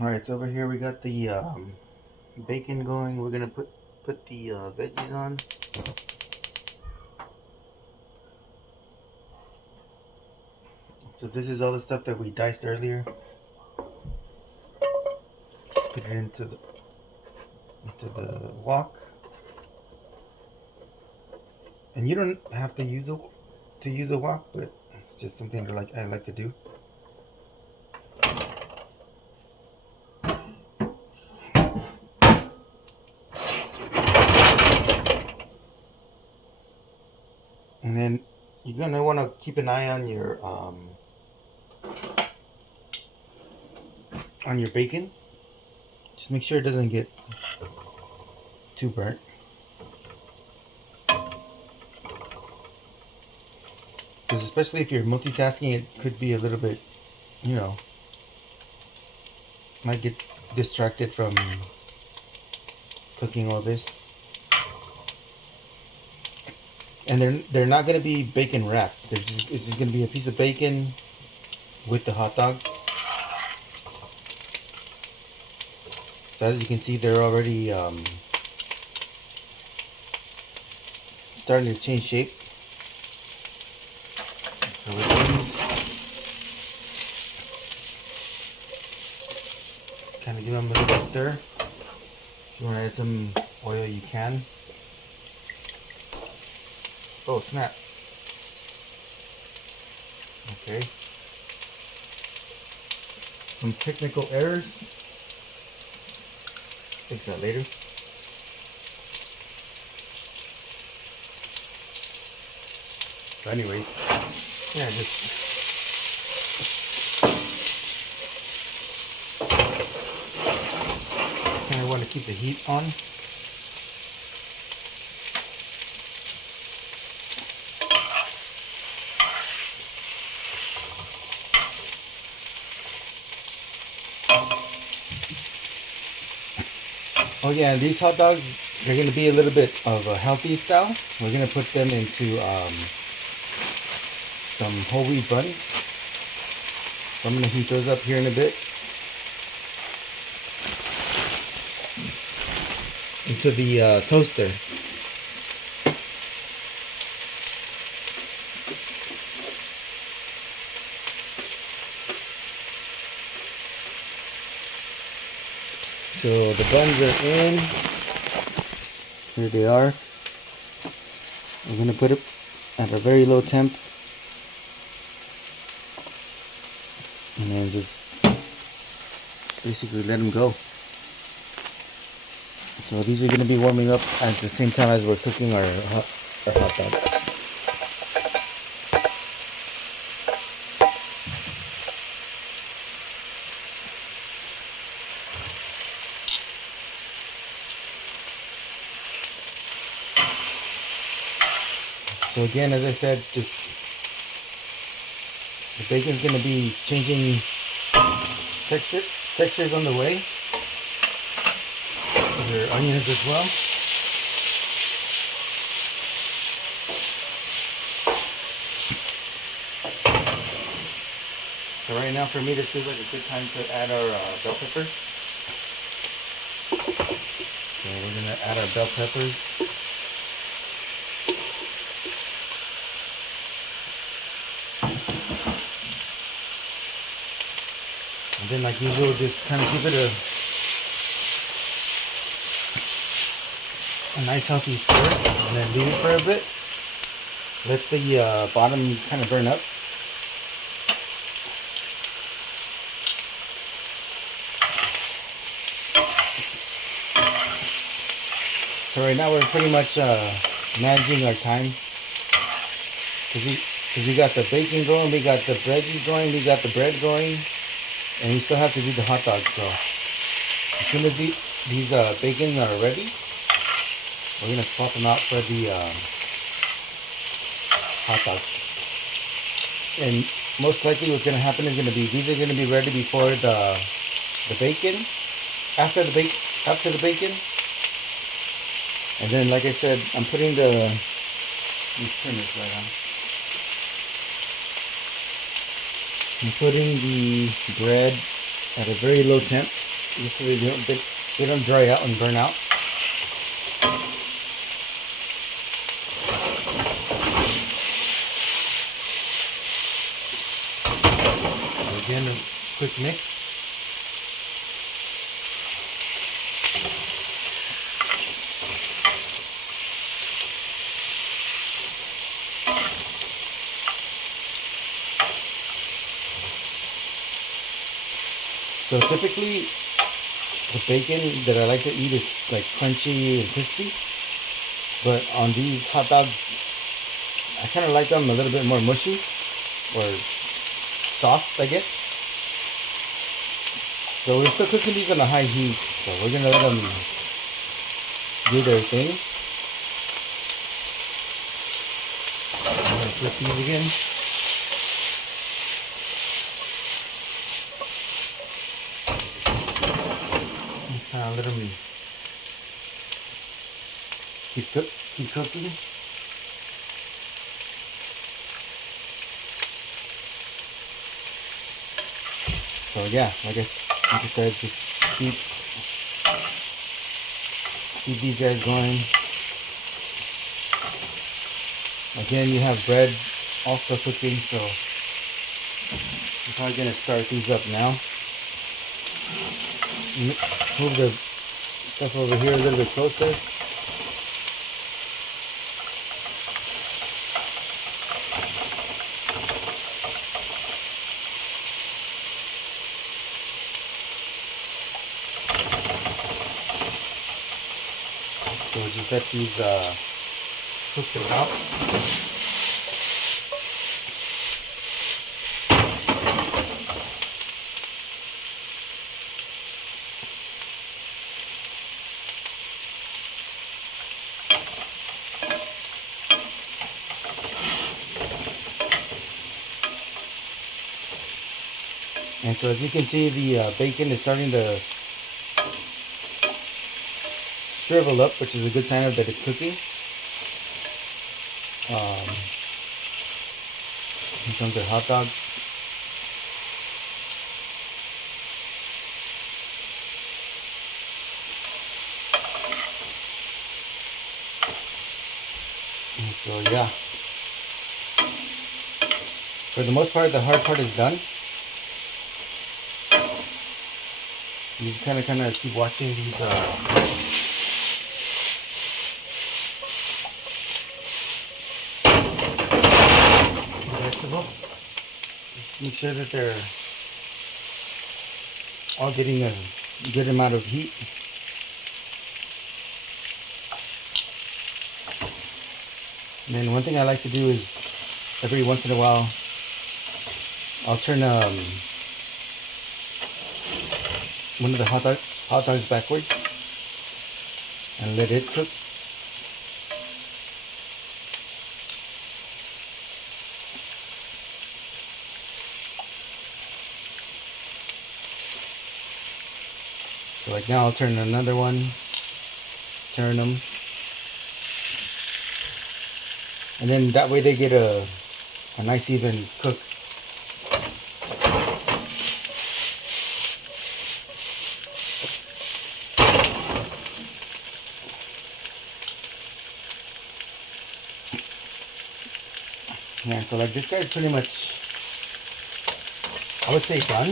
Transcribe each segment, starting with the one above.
Alright, so over here we got the bacon going. We're gonna put the veggies on. So this is all the stuff that we diced earlier. Put it into the wok. And you don't have to use a wok, but it's just something that I like to do. And then you're gonna want to keep an eye on your bacon. Just make sure it doesn't get too burnt. Because especially if you're multitasking, it could be a little bit, you know, might get distracted from cooking all this. And they're not gonna be bacon wrapped. It's just gonna be a piece of bacon with the hot dog. So as you can see, they're already starting to change shape. So with these, just kind of give them a little stir. If you want to add some oil, you can. Oh snap! Okay. Some technical errors. Fix that later. So anyways, yeah, just kind of want to keep the heat on. Oh yeah, and these hot dogs, they're going to be a little bit of a healthy style. We're going to put them into some whole wheat buns. So I'm going to heat those up here in a bit. Into the toaster. So the buns are in. Here they are. We're going to put it at a very low temp. And then just basically let them go. So these are going to be warming up at the same time as we're cooking our hot dogs. So again, as I said, just the bacon's going to be changing textures on the way. There are onions as well. So right now for me this feels like a good time to add our bell peppers. So we're going to add our bell peppers. And then like usual, just kind of give it a nice healthy stir and then leave it for a bit. Let the bottom kind of burn up. So right now we're pretty much managing our time. Because we got the bacon going, we got the veggies going, we got the bread going, and we still have to do the hot dogs. So as soon as these bacon are ready, we're going to swap them out for the hot dogs. And most likely what's going to happen is going to be, these are going to be ready before the bacon, after the bacon. And then like I said, I'm putting let me turn this right on. I'm putting the bread at a very low temp. This way they don't dry out and burn out. So again, a quick mix. So typically, the bacon that I like to eat is like crunchy and crispy. But on these hot dogs, I kind of like them a little bit more mushy or soft, I guess. So we're still cooking these on a high heat. So we're gonna let them do their thing. I'm gonna flip these again. Let them keep cooking. So yeah, like I said, just keep these guys going. Again, you have bread also cooking, so I'm probably gonna start these up now. Move the stuff over here a little bit closer. So we'll just let these cook them out. And so as you can see, the bacon is starting to shrivel up, which is a good sign of that it's cooking. In terms of hot dogs. And so yeah, for the most part, the hard part is done. You just kind of keep watching these vegetables. Just make sure that they're all getting a good amount of heat. And then one thing I like to do is every once in a while I'll turn one of the hot dogs backwards and let it cook. So like now I'll turn another one, turn them, and then that way they get a nice even cook. Yeah, so like this guy's pretty much, I would say, done.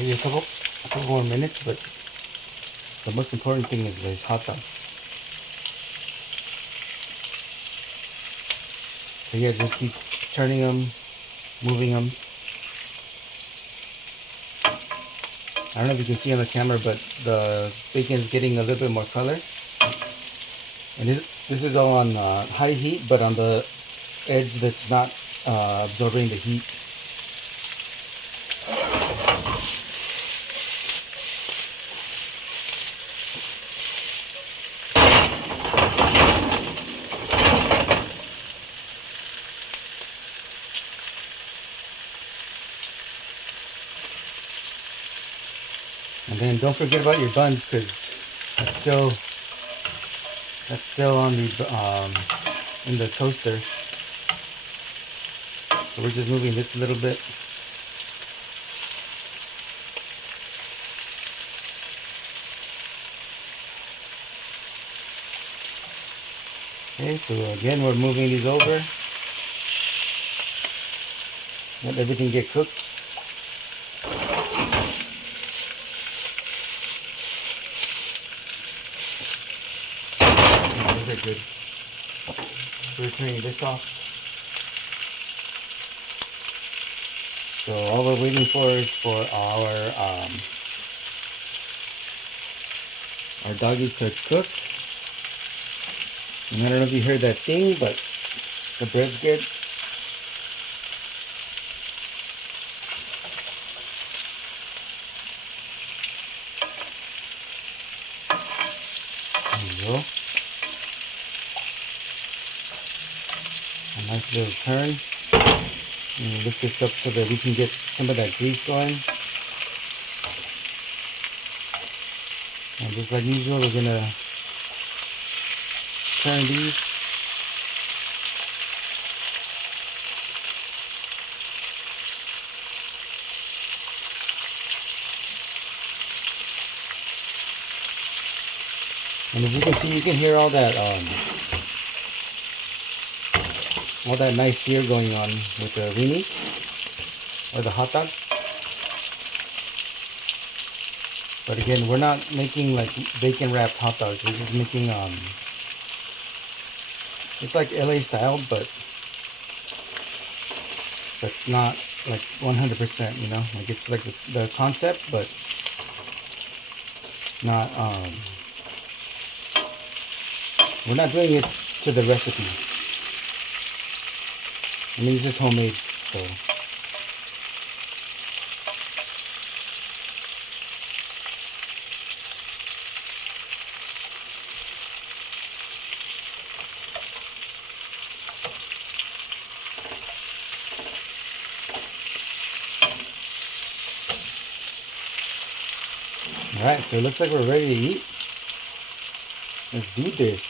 Maybe a couple more minutes, but the most important thing is these hot dogs. So yeah, just keep turning them, moving them. I don't know if you can see on the camera, but the bacon is getting a little bit more color. And this is all on high heat, but on the edge that's not absorbing the heat. And then don't forget about your buns, because that's still on the in the toaster. So we're just moving this a little bit. Okay, so again, we're moving these over. Let everything get cooked. Those are good. So we're turning this off. So all we're waiting for is for our doggies to cook. And I don't know if you heard that thing, but the bread's good. There you go. A nice little turn. And lift this up so that we can get some of that grease going. And just like usual, we're gonna turn these. And as you can see, you can hear all that nice sear going on with the weenie or the hot dog. But again, we're not making like bacon wrapped hot dogs. We're just making it's like LA style, but not like 100%. You know, like it's like the concept, but not we're not doing it to the recipe. I mean, it's just homemade, so. Alright, so it looks like we're ready to eat. Let's do this.